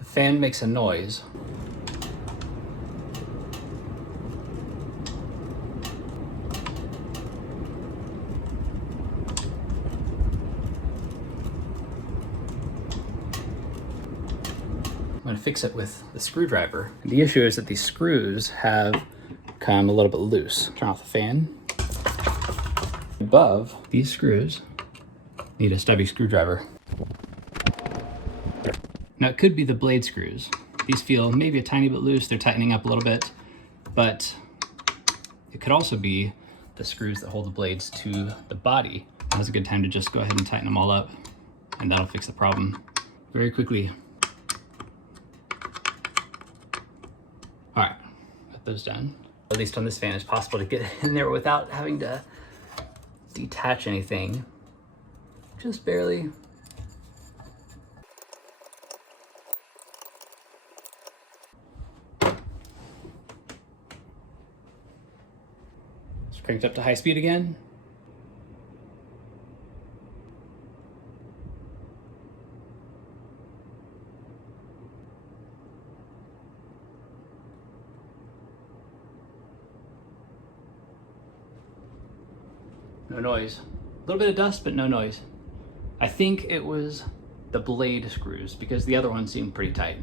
The fan makes a noise. I'm going to fix it with the screwdriver. The issue is that these screws have come a little bit loose. Turn off the fan. Above these screws, need a stubby screwdriver. Now it could be the blade screws. These feel maybe a tiny bit loose, they're tightening up a little bit, but it could also be the screws that hold the blades to the body. Now's a good time to just go ahead and tighten them all up, and that'll fix the problem very quickly. All right, got those done. At least on this fan, it's possible to get in there without having to detach anything. Just barely. It's cranked up to high speed again. No noise. A little bit of dust, but no noise. I think it was the blade screws because the other one seemed pretty tight.